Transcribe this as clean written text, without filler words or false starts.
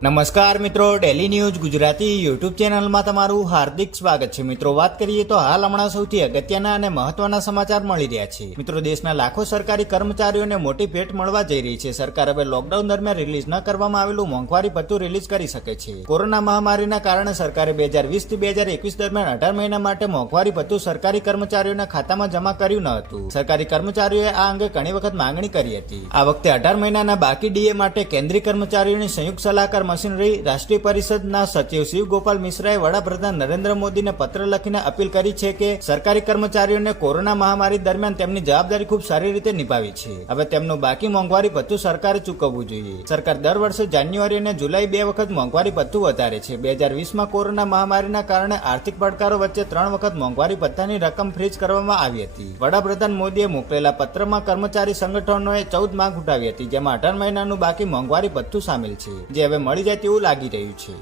નમસ્કાર મિત્રો, daily news Gujarati YouTube ચેનલમાં તમારું હાર્દિક સ્વાગત છે। મિત્રો, વાત કરીએ તો હાલ હમણાં સૌથી અગત્યના અને મહત્વના સમાચાર મળી રહ્યા છે। મિત્રો, દેશના લાખો સરકારી કર્મચારીઓને મોટી ભેટ મળવા જઈ રહી છે। સરકાર હવે લોકડાઉન દરમિયાન રિલીઝ ન કરવામાં આવેલું મોંઘવારી ભથ્થું રિલીઝ કરી શકે છે। કોરોના મહામારીના કારણે સરકારે 2020 થી 2021 દરમિયાન 18 મહિના માટે મોંઘવારી ભથ્થું સરકારી કર્મચારીઓના ખાતામાં જમા કર્યું ન હતું। સરકારી કર્મચારીઓએ આ અંગે ઘણી વખત માંગણી કરી હતી। આ વખતે 18 મહિનાના બાકી ડીએ માટે કેન્દ્રીય કર્મચારીઓની સંયુક્ત સલાહકાર મશીનરી રાષ્ટ્રીય પરિષદના સચિવ શિવ ગોપાલ મિશ્રાએ વડાપ્રધાન નરેન્દ્ર મોદીને પત્ર લખીને અપીલ કરી છે કે સરકારી કર્મચારીઓને કોરોના મહામારી દરમિયાન તેમની જવાબદારી ખૂબ સારી રીતે નિભાવી છે। હવે તેમનું બાકી મોંઘવારી ભથ્થું સરકારે ચૂકવવું જોઈએ। સરકાર દર વર્ષે જાન્યુઆરી અને જુલાઈ 2 વખત મોંઘવારી ભથ્થું વધારે છે। 2020માં કોરોના મહામારીના કારણે આર્થિક પડકારો વચ્ચે 3 વખત મોંઘવારી ભથ્થાની રકમ ફ્રીઝ કરવામાં આવી હતી। વડાપ્રધાન મોદીએ મોકલેલા પત્રમાં કર્મચારી સંગઠનોએ 14 માંગ ઉઠાવી હતી, જેમાં 18 મહિનાનું બાકી મોંઘવારી ભથ્થું સામેલ છે, જે હવે મળી જાય તેવું લાગી રહ્યું છે।